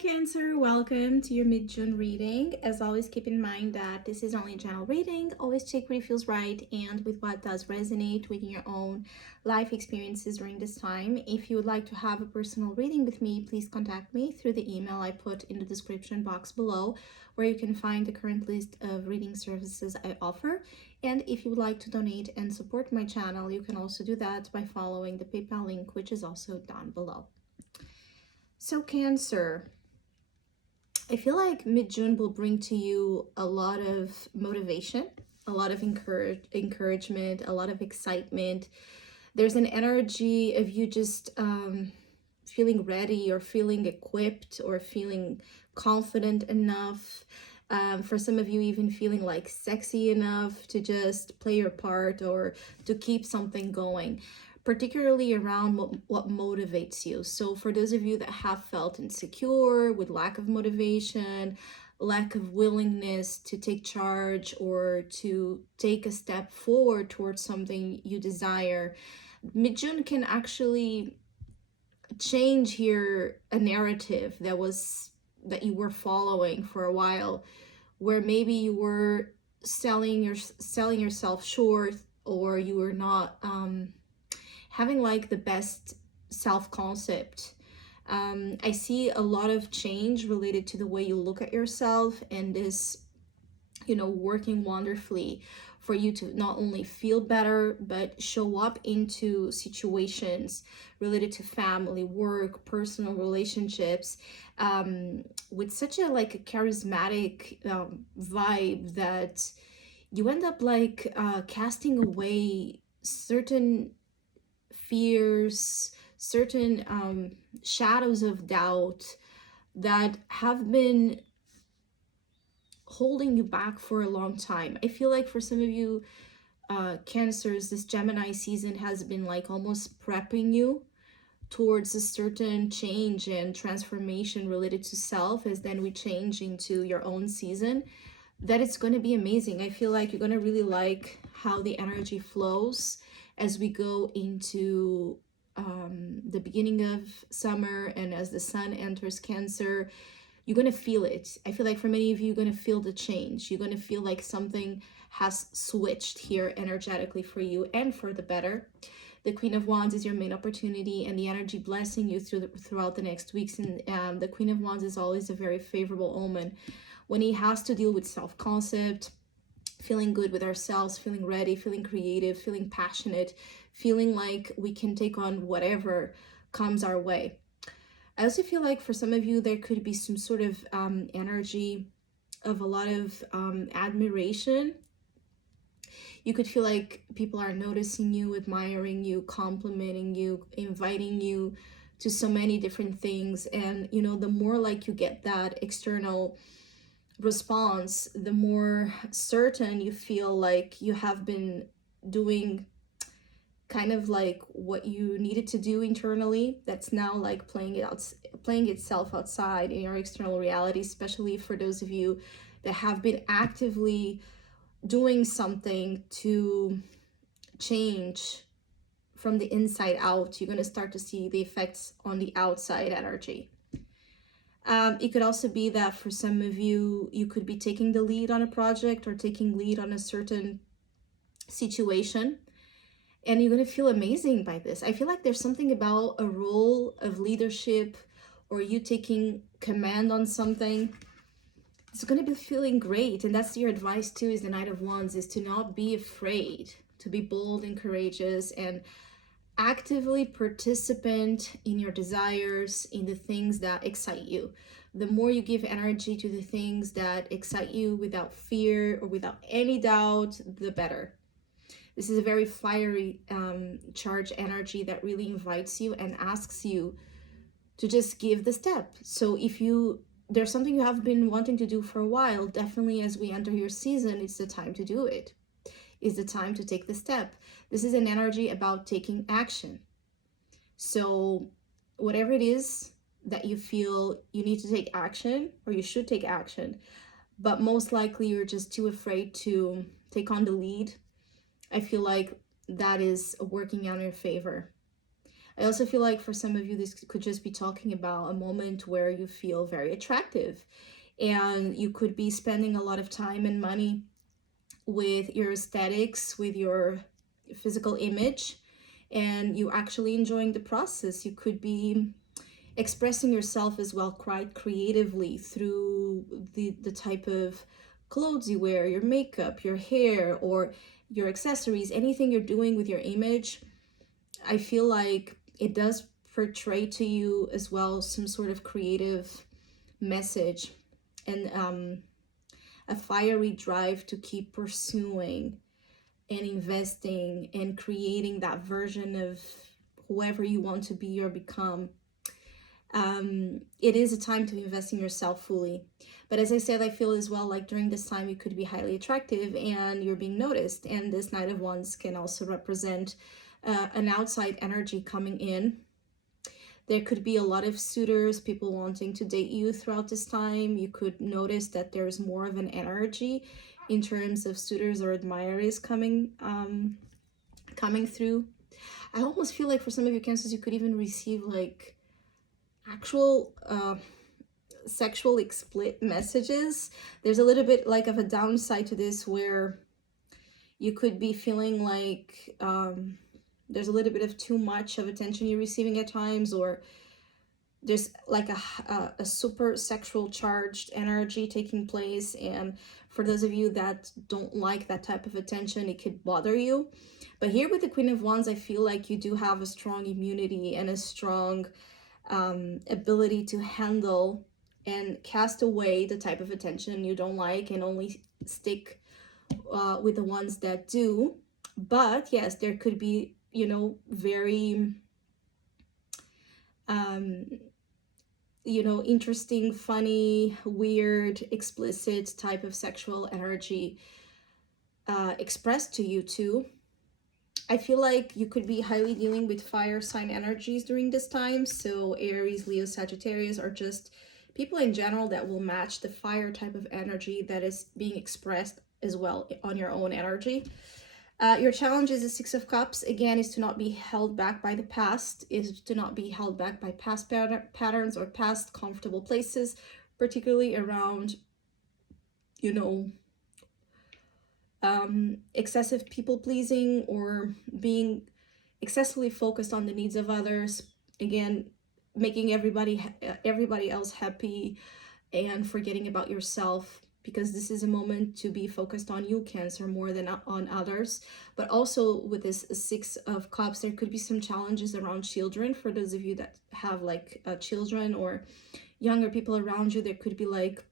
Cancer, welcome to your mid-June reading. As always, keep in mind that this is only a general reading. Always check what feels right and with what does resonate with your own life experiences during this time. If you would like to have a personal reading with me, please contact me through the email I put in the description box below, where you can find the current list of reading services I offer. And if you would like to donate and support my channel, you can also do that by following the PayPal link, which is also down below. So Cancer, I feel like mid-June will bring to you a lot of motivation, a lot of encouragement, a lot of excitement. There's an energy of you just feeling ready or feeling equipped or feeling confident enough. For some of you, even feeling like sexy enough to just play your part or to keep something going, particularly around what motivates you. So for those of you that have felt insecure, with lack of motivation, lack of willingness to take charge or to take a step forward towards something you desire, mid-June can actually change here a narrative that you were following for a while, where maybe you were selling yourself short, or you were not having like the best self-concept. I see a lot of change related to the way you look at yourself, and this, working wonderfully for you to not only feel better, but show up into situations related to family, work, personal relationships, with such a charismatic vibe that you end up casting away certain fears, certain shadows of doubt that have been holding you back for a long time. I feel like for some of you Cancers, this Gemini season has been almost prepping you towards a certain change and transformation related to self, as then we change into your own season. That it's going to be amazing. I feel like you're going to really like how the energy flows as we go into the beginning of summer, and as the sun enters Cancer, you're going to feel it. I feel like for many of you, you're going to feel the change. You're going to feel like something has switched here energetically for you, and for the better. The Queen of Wands is your main opportunity, and the energy blessing you throughout the next weeks. And the Queen of Wands is always a very favorable omen when he has to deal with self-concept, feeling good with ourselves, feeling ready, feeling creative, feeling passionate, feeling like we can take on whatever comes our way. I also feel like for some of you, there could be some sort of energy of a lot of admiration. You could feel like people are noticing you, admiring you, complimenting you, inviting you to so many different things. And, the more you get that external response, the more certain you feel like you have been doing kind of what you needed to do internally, that's now playing itself outside in your external reality, especially for those of you that have been actively doing something to change from the inside out. You're going to start to see the effects on the outside energy. It could also be that for some of you, you could be taking the lead on a project or taking lead on a certain situation, and you're going to feel amazing by this. I feel like there's something about a role of leadership or you taking command on something. It's going to be feeling great. And that's your advice too, is the Knight of Wands, is to not be afraid, to be bold and courageous and actively participant in your desires, in the things that excite you. The more you give energy to the things that excite you without fear or without any doubt, the better. This is a very fiery charged energy that really invites you and asks you to just give the step. So if there's something you have been wanting to do for a while, definitely as we enter your season, it's the time to do it. It's the time to take the step. This is an energy about taking action. So whatever it is that you feel you need to take action, or you should take action, but most likely you're just too afraid to take on the lead, I feel like that is working out in your favor. I also feel like for some of you, this could just be talking about a moment where you feel very attractive, and you could be spending a lot of time and money with your aesthetics, with your physical image, and you actually enjoying the process. You could be expressing yourself as well quite creatively through the type of clothes you wear, your makeup, your hair, or your accessories, anything you're doing with your image. I feel like it does portray to you as well some sort of creative message, and a fiery drive to keep pursuing and investing and creating that version of whoever you want to be or become. It is a time to invest in yourself fully. But as I said, I feel as well like during this time you could be highly attractive and you're being noticed. And this Knight of Wands can also represent an outside energy coming in. There could be a lot of suitors, people wanting to date you throughout this time. You could notice that there's more of an energy in terms of suitors or admirers coming through. I almost feel like for some of you Cancers, you could even receive like actual sexual explicit messages. There's a little bit like of a downside to this where you could be feeling like there's a little bit of too much of attention you're receiving at times, or there's like a super sexual charged energy taking place. And for those of you that don't like that type of attention, it could bother you. But here with the Queen of Wands, I feel like you do have a strong immunity and a strong ability to handle and cast away the type of attention you don't like and only stick with the ones that do. But yes, there could be, you know, very you know, interesting, funny, weird, explicit type of sexual energy expressed to you too. I feel like you could be highly dealing with fire sign energies during this time. So Aries, Leo, Sagittarius are just people in general that will match the fire type of energy that is being expressed as well on your own energy. Your challenge is the Six of Cups. Again, is to not be held back by the past, is to not be held back by past patterns or past comfortable places, particularly around, you know, excessive people pleasing or being excessively focused on the needs of others. Again, making everybody else happy and forgetting about yourself, because this is a moment to be focused on you, Cancer, more than on others. But also with this Six of Cups, there could be some challenges around children. For those of you that have like children or younger people around you, there could be like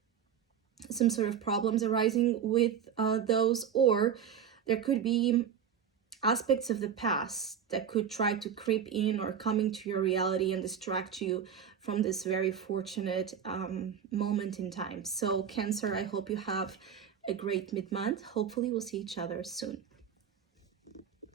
some sort of problems arising with those, or there could be aspects of the past that could try to creep in or come into your reality and distract you from this very fortunate moment in time. So Cancer, I hope you have a great mid-month. Hopefully we'll see each other soon.